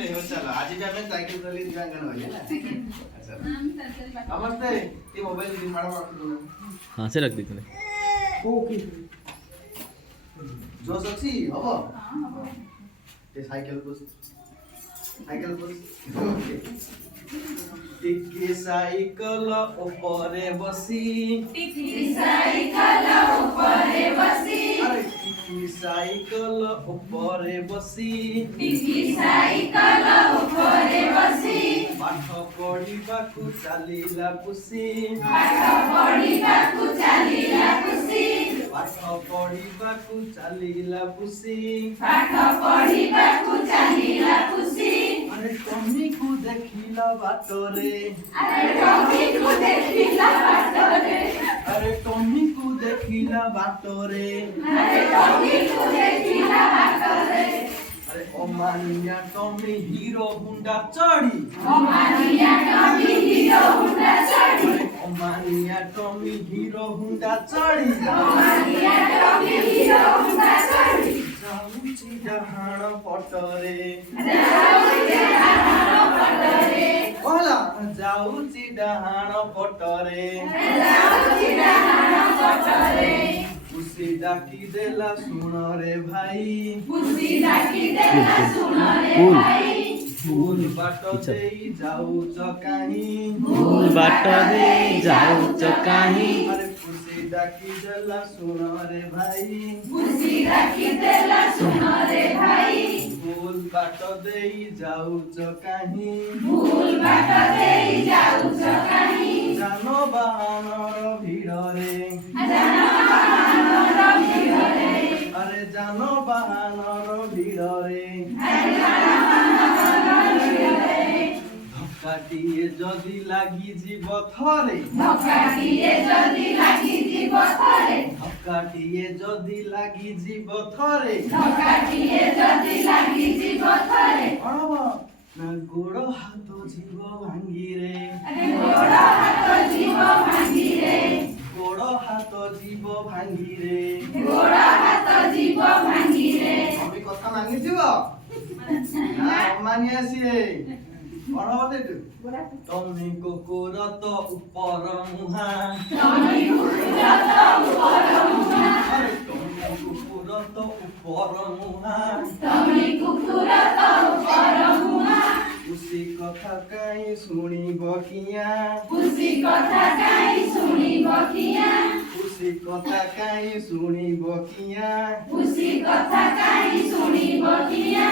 ले हो चलो आज भी हमें साइकिल चली जाएंगे ना भैया अच्छा नमस्ते ये मोबाइल दिन मारा मार दो हां से रख दी तूने ओके जो सच्ची हबो हां हबो ये साइकिल पुश टिकी साइकल ऊपरे बसी टिकी साइकल ऊपरे बसी अरे टिकी साइकल ऊपरे बसी टिकी साइकल ऊपरे बसी पाठ पढ़िबाकू चलिला पुसी पाठ पढ़िबाकू चलिला पुसी पाठ पढ़िबाकू चलिला पुसी पाठ पढ़िबाकू चलिला पुसी अरे टमी को देखिला बाटरे अरे टमी को देखिला बाटरे अरे टमी को देखिला बाटरे अरे टमी को देखिला बाटरे अरे ओमानिया टमी हीरो हुंडा चढ़ी ओमानिया टमी हीरो हुंडा चढ़ी ओमानिया टमी हीरो हुंडा चढ़ी ओमानिया टमी हीरो हुंडा चढ़ी जाऊची डहाण पटरे जाऊची डहाण पटरे ओला जाऊची डहाण पटरे जाऊची डहाण पटरे खुशी डाकी देला सुन रे भाई खुशी डाकी देला सुन रे भाई भूल बाट देई जाऊच काहीं भूल बाट दे जाऊच काहीं अरे खुशी डाकी देला सुन रे भाई खुशी डाकी देला सुन रे भाई भूल बाट देई जाऊच काहीं भूल बाट देई जाऊच काहीं जानो बानर भिड़रे जानवर भिड़रे अरे जानो बानर भिड़रे धक्काटिए जदि लागि जीव थरे धक्काटिए जदि लागि जीव थरे धक्काटिए जदि लागि जीव थरे धक्काटिए जदि लागि जीव थरे अणव ना गोड़ हाथ जीव भांगी रे गोड़ हाथ जीव भांगी रे गोड़ हाथ जीव भांगी रे गोड़ हाथ जीव भांगी रे अभी कथा मांगी जीव ना मानी आसीए अणव देटु तमी कुकुर तो ऊपर मुहा तमी कुकुर तो ऊपर मुहा अरे तमी कुकुर तो ऊपर मुहा तमी कुकुर तो ऊपर मुहा उसी कथा काई सुनिब किया खुशी कथा काई सुनिब किया उसी कथा काई सुनिब किया खुशी कथा काई सुनिब किया